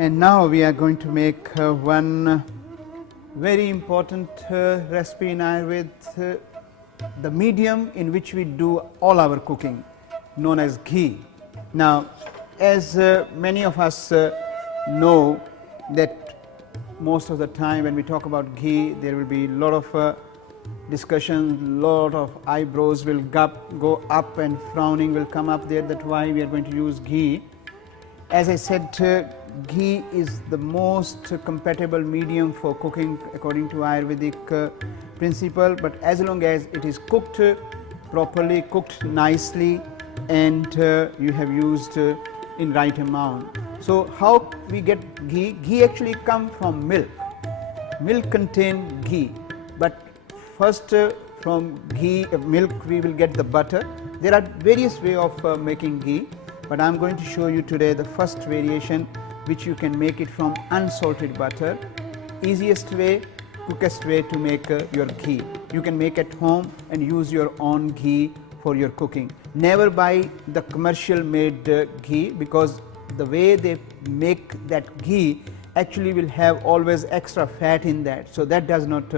And now we are going to make one very important recipe in Ayurveda, the medium in which we do all our cooking, known as ghee. Now, as many of us know that most of the time when we talk about ghee, there will be a lot of discussion, lot of eyebrows will go up and frowning will come up there, that why we are going to use ghee. As I said, ghee is the most compatible medium for cooking according to Ayurvedic principle, but as long as it is cooked properly, cooked nicely, and you have used in right amount. So how we get ghee? Ghee actually comes from milk. Milk contains ghee, but first from ghee milk we will get the butter. There are various ways of making ghee, but I am going to show you today the first variation which you can make it from unsalted butter. Easiest way, quickest way to make your ghee. You can make at home and use your own ghee for your cooking. Never buy the commercial made ghee, because the way they make that ghee actually will have always extra fat in that, so that does not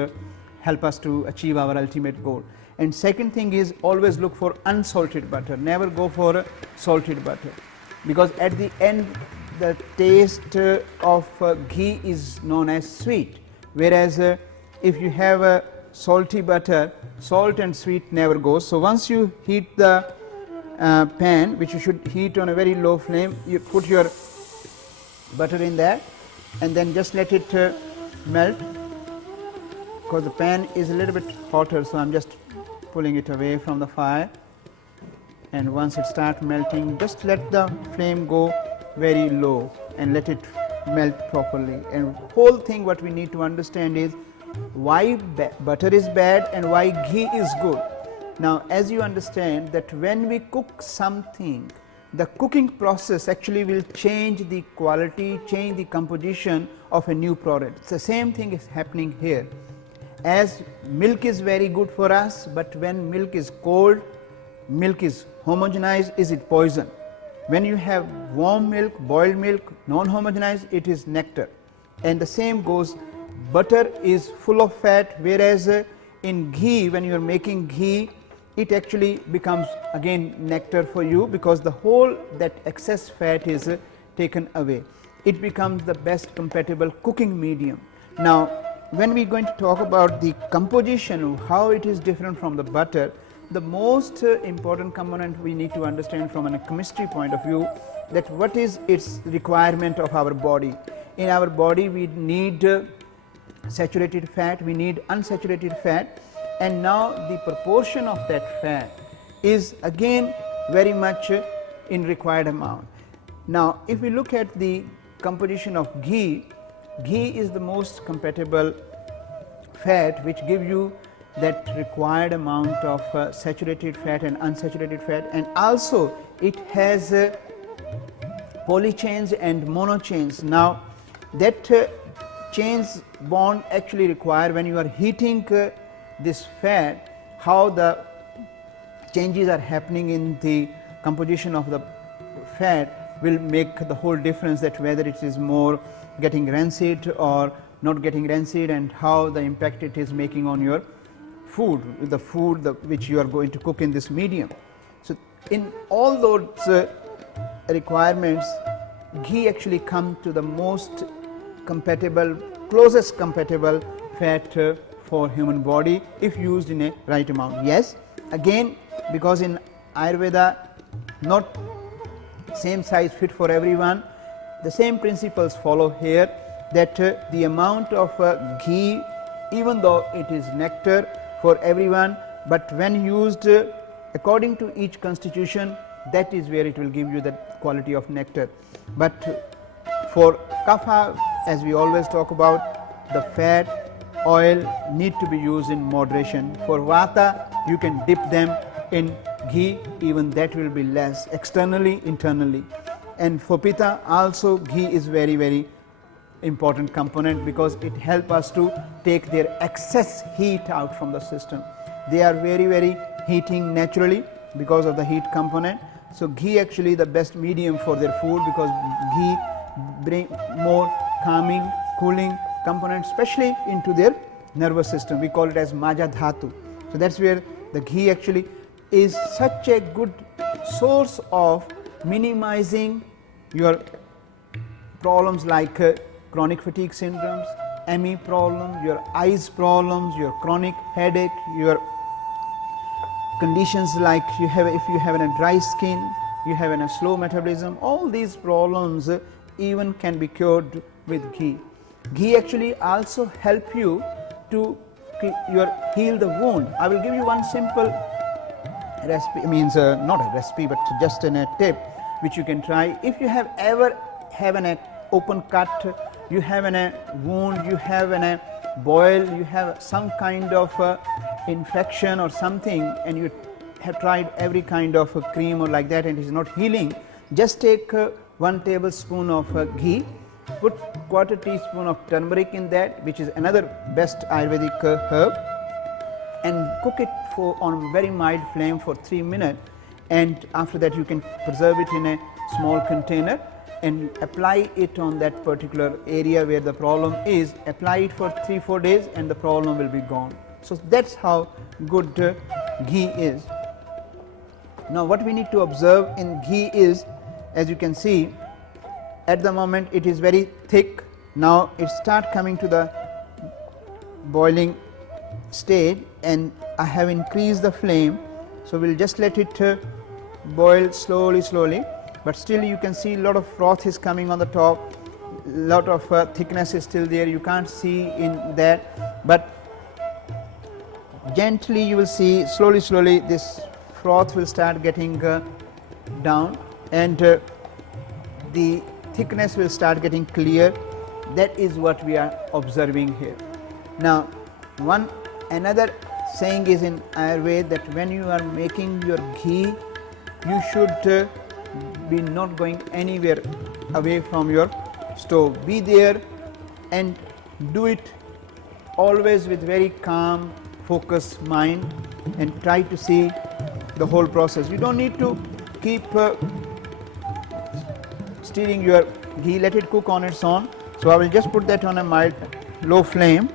help us to achieve our ultimate goal. And second thing is, always look for unsalted butter, never go for salted butter, because at the end the taste of ghee is known as sweet, whereas if you have a salty butter, salt and sweet never goes. So once you heat the pan, which you should heat on a very low flame, you put your butter in there and then just let it melt, because the pan is a little bit hotter, so I am just pulling it away from the fire. And once it starts melting, just let the flame go very low and let it melt properly. And whole thing what we need to understand is why butter is bad and why ghee is good. Now, as you understand that when we cook something, the cooking process actually will change the quality, change the composition of a new product. It's the same thing is happening here. As milk is very good for us, but when milk is cold, milk is homogenized, is it poison? When you have warm milk, boiled milk, non-homogenized, it is nectar. And the same goes, butter is full of fat, whereas in ghee, when you are making ghee, it actually becomes again nectar for you, because the whole that excess fat is taken away. It becomes the best compatible cooking medium. Now, when we are going to talk about the composition, how it is different from the butter, the most important component we need to understand from a chemistry point of view, that what is its requirement of our body. In our body we need saturated fat, we need unsaturated fat, and now the proportion of that fat is again very much in required amount. Now, if we look at the composition of ghee, ghee is the most compatible fat which give you that required amount of saturated fat and unsaturated fat, and also it has polychains and monochains. Now, that chains bond actually require, when you are heating this fat, how the changes are happening in the composition of the fat will make the whole difference, that whether it is more getting rancid or not getting rancid, and how the impact it is making on your food, the food which you are going to cook in this medium. So in all those requirements, ghee actually come to the most compatible, closest compatible fat for human body if used in a right amount. Yes, again, because in Ayurveda not same size fit for everyone, the same principles follow here, that the amount of ghee, even though it is nectar for everyone, but when used according to each constitution, that is where it will give you the quality of nectar. But for kapha, as we always talk about, the fat, oil need to be used in moderation. For vata, you can dip them in ghee, even that will be less, externally, internally. And for pitta also, ghee is very, very important component, because it helps us to take their excess heat out from the system. They are very, very heating naturally because of the heat component. So ghee actually the best medium for their food, because ghee bring more calming, cooling component, especially into their nervous system. We call it as Maja Dhatu. So that's where the ghee actually is such a good source of minimizing your problems like chronic fatigue syndromes, ME problems, your eyes problems, your chronic headache, your conditions like if you have a dry skin, you have a slow metabolism, all these problems even can be cured with ghee. Ghee actually also help you to heal the wound. I will give you one simple recipe, means not a recipe but just a tip which you can try. If you have ever have an open cut, you have a wound, you have a boil, you have some kind of infection or something, and you have tried every kind of cream or like that and it is not healing, just take 1 tablespoon of ghee, put quarter teaspoon of turmeric in that, which is another best Ayurvedic herb, and cook it on very mild flame for 3 minutes, and after that you can preserve it in a small container and apply it on that particular area where the problem is. Apply it for 3-4 days and the problem will be gone. So that's how good ghee is. Now what we need to observe in ghee is, as you can see, at the moment it is very thick. Now it start coming to the boiling state, and I have increased the flame, so we'll just let it boil slowly, but still you can see a lot of froth is coming on the top, lot of thickness is still there, you can't see in that, but gently you will see slowly this froth will start getting down, and the thickness will start getting clear. That is what we are observing here. Now another saying is in Ayurveda that when you are making your ghee, you should be not going anywhere away from your stove. Be there and do it always with very calm, focused mind, and try to see the whole process. You don't need to keep stirring your ghee, let it cook on its own. So I will just put that on a mild low flame,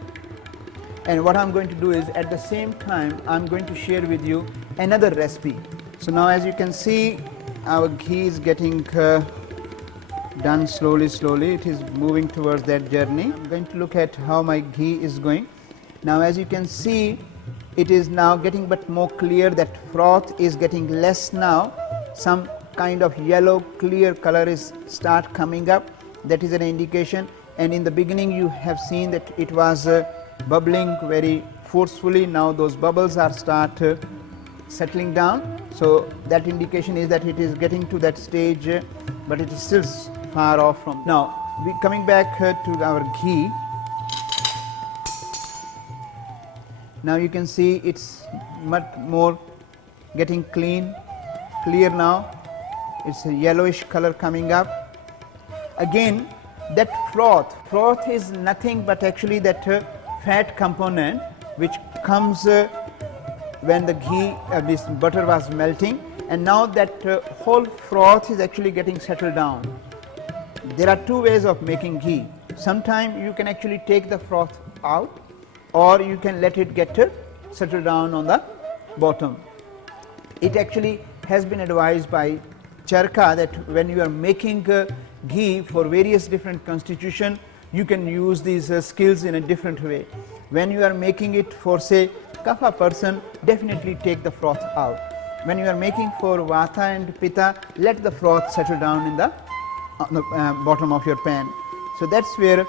and what I am going to do is at the same time I am going to share with you another recipe. So now as you can see, our ghee is getting done slowly, it is moving towards that journey. I am going to look at how my ghee is going. Now as you can see, it is now getting but more clear, that froth is getting less now, some kind of yellow clear color is start coming up, that is an indication. And in the beginning you have seen that it was bubbling very forcefully, now those bubbles are start settling down, so that indication is that it is getting to that stage, but it is still far off from. Now we coming back to our ghee. Now you can see it's much more getting clear now, it's a yellowish color coming up. Again, that froth is nothing but actually that fat component which comes when the ghee, this butter was melting, and now that whole froth is actually getting settled down. There are 2 ways of making ghee. Sometimes you can actually take the froth out, or you can let it get settled down on the bottom. It actually has been advised by Charka that when you are making ghee for various different constitution, you can use these skills in a different way. When you are making it for say Kapha person, definitely take the froth out. When you are making for Vata and Pitta, let the froth settle down in the bottom of your pan. So that's where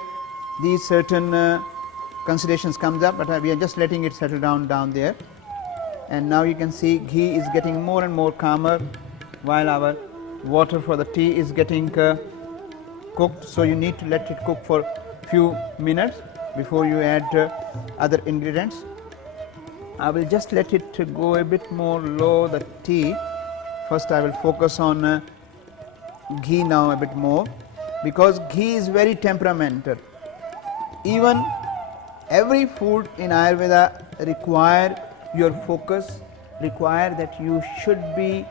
these certain considerations comes up, but we are just letting it settle down there. And now you can see ghee is getting more and more calmer while our water for the tea is getting cooked. So you need to let it cook for few minutes before you add other ingredients. I will just let it go a bit more low, the tea. First I will focus on ghee now a bit more, because ghee is very temperamental. Even every food in Ayurveda require your focus, require that you should be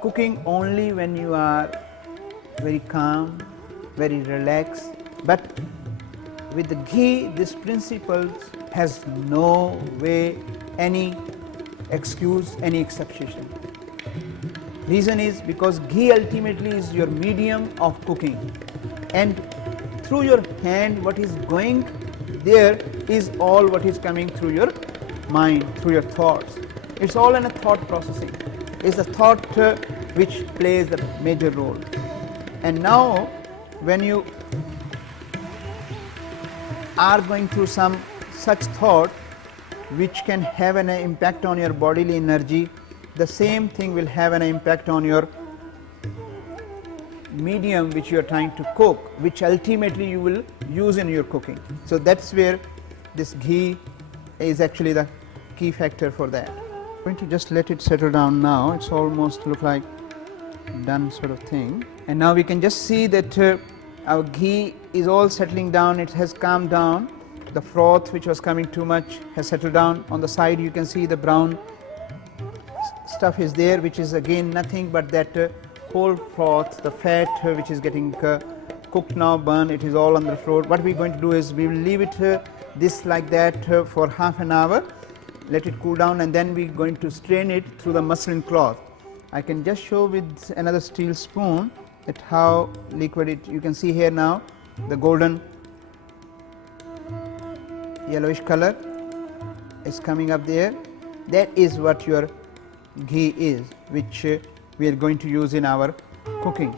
cooking only when you are very calm, very relaxed. But with the ghee, this principle has no way any excuse, any exception. Reason is because ghee ultimately is your medium of cooking, and through your hand what is going there is all what is coming through your mind, through your thoughts. It's all in a thought processing. It's a thought which plays the major role. And now when you are going through some such thought which can have an impact on your bodily energy, the same thing will have an impact on your medium which you are trying to cook, which ultimately you will use in your cooking. So that's where this ghee is actually the key factor for that. I'm going to just let it settle down now. It's almost look like done sort of thing. And now we can just see that our ghee is all settling down. It has calmed down. The froth which was coming too much has settled down. On the side you can see the brown stuff is there, which is again nothing but that whole froth, the fat which is getting cooked now, burned. It is all on the floor. What we are going to do is we will leave it this like that for half an hour, let it cool down, and then we are going to strain it through the muslin cloth. I can just show with another steel spoon that how liquid it, you can see here now the golden yellowish color is coming up there. That is what your ghee is, which we are going to use in our cooking.